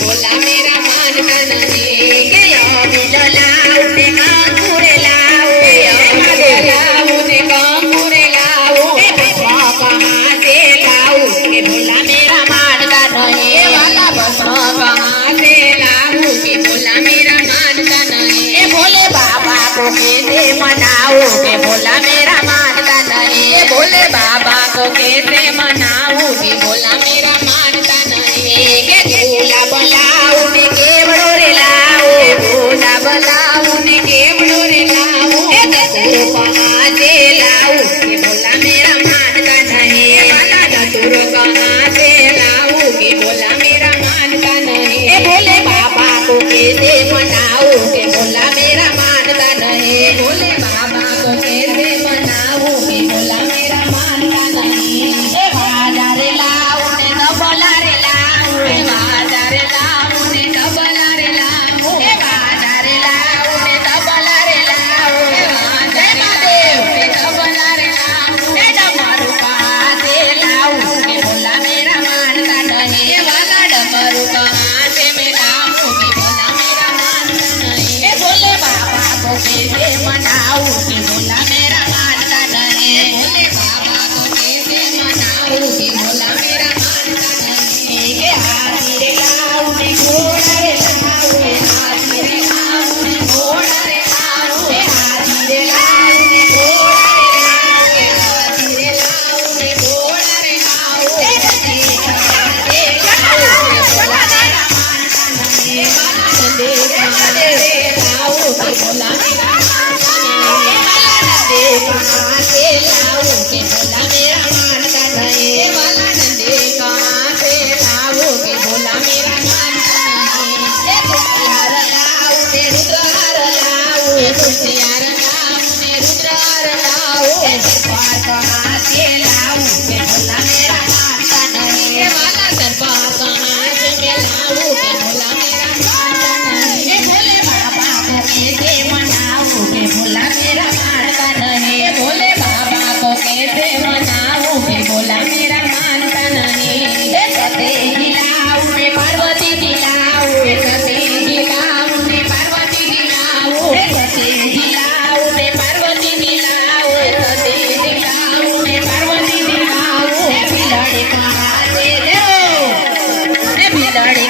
भोला मेरा मानता नहीं के अभी लाऊ ने कांकुरे लाऊ लाऊ ने कांकुरे लाऊ भस्म कहाँ से लाऊ के भोला मेरा मानता नहीं वाला भस्म कहाँ से लाऊ के भोला मेरा मानता नहीं भोले बाबा को कैसे मनाऊं के भोला मेरा मानता नहीं भोले बाबा को कैसे मनाऊं के भोला मेरा मानता नहीं के भोला बलाऊ ने केवड़ो रे लाऊ भोला बलाऊ ने केवड़ो रे लाऊ दसुर कहाँ से लाऊ के भोला मेरा मानता नहीं वाला दसुर कहाँ से लाऊ के भोला मेरा मानता नहीं भोले बाबा को कैसे मनाऊं के भोला मेरा मानता नहीं भोले बाबा को कैसे मनाऊं के भोला मेरा मानता नहीं बाजार लाऊ ने डबला रे लाऊ बाजार लाऊ ने डबला रे लाऊ बाजार लाऊ ने डबला रे लाऊ जय महादेव ने डबला रे लाऊ डमरू कहाँ से लाऊ के भोला मेरा मानता नहीं वाला डमरू कहाँ से मैं लाऊं के भोला मेरा मानता नहीं भोले बाबा को कैसे मनाऊं के भोला मेरा मानता नहीं भोले बाबा को कैसे मनाऊं के भोला मेरा मानता नहीं के हाथी रे लाऊ ने घोड़ा रे लाऊ हाथी रे लाऊ ने घोड़ा रे लाऊ हाथी रे लाऊ ने घोड़ा रे लाऊ हाथी रे लाऊ ने घोड़ा रे लाऊ भोला मेरा मानता नहीं नंदे कहाँ से लाऊ के भोला मेरा मानता नहीं कहाँ से लाऊ के भोला मेरा मानता नहीं वाला नंदे कहाँ से लाऊ के भोला मेरा मानता नहीं तुलसियार लाऊ ने रुद्रहार लाऊ तुलसियार लाऊ ने रुद्रहार लाऊ दरबार कहाँ से लाऊ के भोला मेरा मानता नहीं वाला दरबार कहाँ से मैं लाऊ के भोला मेरा मानता नहीं भोले बाबा को कैसे मनाऊं के भोला मेरा मानता नहीं भोले बाबा को कैसे मनाऊं के भोला मेरा मानता नहीं सते जिलाऊ में पार्वती जिलाऊ सते जिलाऊ में पार्वती जिलाऊ सते जिलाऊ में पार्वती जिलाऊ सते जिलाऊ में पार्वती जिलाऊ बिलड़ी कहाँ से दो बिलड़ी